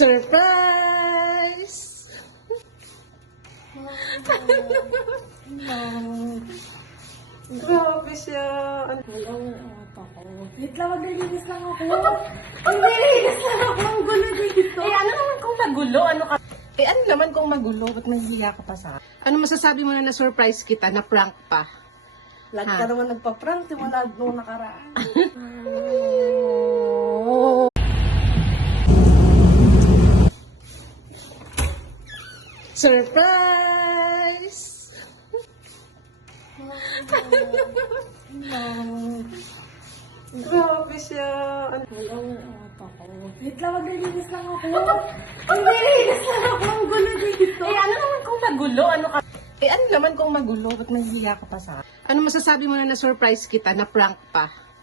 Surprise! Grabe siya. Wala ata ko. Wait lang, maglilinis lang ako. Maglilinis lang ako. Ang gulo dito. Ano naman kung magulo? Ano naman kung magulo? Ba't nahihiya ka pa sa akin? Ano masasabi mo na surprise kita, na prank pa? Lagi ka naman nagpa-prank, simula nung nakaraan. Surprise! Grabe siya. Wala ata ko. Wait lang, maglilinis lang ako. Maglilinis lang ako. Ang gulo dito. Ano naman kung magulo? Ano naman kung magulo? Ba't nahihiya ka pa sa akin? Ano masasabi mo na surprise kita, na prank pa?